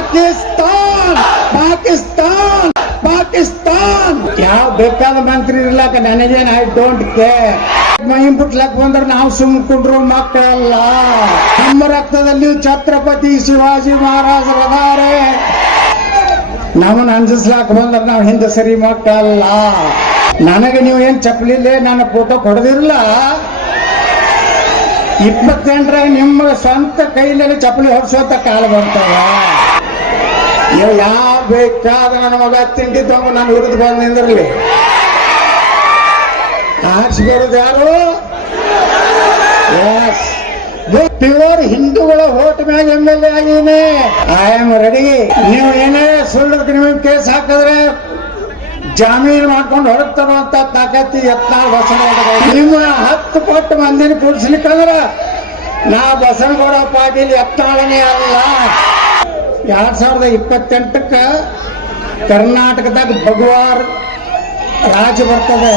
ಪಾಕಿಸ್ತಾನ್ ಪಾಕಿಸ್ತಾನ್ ಪಾಕಿಸ್ತಾನ್ ಯಾವ ಬೇಕಾದ ಮಂತ್ರಿ ಇರ್ಲಾಕ ನನಗೇನು ಐ ಡೋಂಟ್ ಕೇರ್. ಮೈ ಬಿಟ್ಲಕ್ ಬಂದ್ರೆ ನಾವು ಸುಮ್ಕೊಂಡ್ರು ಮಕ್ಕಳಲ್ಲ. ನಮ್ಮ ರಕ್ತದಲ್ಲಿ ಛತ್ರಪತಿ ಶಿವಾಜಿ ಮಹಾರಾಜರದಾರೆ. ನಮ್ಮನ್ನ ಅಂಜಿಸ್ಲಾಕ ಬಂದ್ರೆ ನಾವು ಹಿಂದೆ ಸರಿ ಮಕ್ಕಳಲ್ಲ. ನನಗೆ ನೀವು ಏನ್ ಚಪ್ಪಲಿಲ್ಲೇ ನನ್ನ ಫೋಟೋ ಕೊಡದಿರಲ್ಲ. 28 ನಿಮ್ಮ ಸ್ವಂತ ಕೈಯಲ್ಲಿ ಚಪ್ಪಲಿ ಹೊರಿಸೋತ ಕಾಲ ಬರ್ತಾವ. ಯಾವ ಬೇಕಾದ ನನ್ನ ಮಗ ತಿಂಡಿ ತಗೊಂಡು ನಾನು ವಿರುದ್ಧ ಬಂದು ನಿಂದಿರಲಿ. ಆರಿಸ್ಬಾರದು ಯಾರು? ಪ್ಯೂರ್ ಹಿಂದೂಗಳ ಹೋಟ್ ಮ್ಯಾಗ MLA ಆಗೀನಿ. I am ready. ನೀವು ಏನೇ ಸುಳ್ಳು ನಿಮಗೆ ಕೇಸ್ ಹಾಕಿದ್ರೆ ಜಾಮೀನು ಮಾಡ್ಕೊಂಡು ಹೊರಗೆ ತರುವಂತ ತಾಕತ್ತಿ ಯತ್ನಾಳ್ ಬಸನಗೌಡ. ನಿಮ್ಮ 10 ಪಟ್ಟು ಮಂದಿನ ಕೂಡಿಸ್ಲಿಕ್ಕಂದ್ರ ನಾ ಬಸನಗೌಡ ಪಾಟೀಲ್ ಯತ್ನಾಳನೇ ಅಲ್ಲ. 2028 ಕರ್ನಾಟಕದಾಗ ಭಗವಾನ್ ರಾಜ ಬರ್ತದೆ.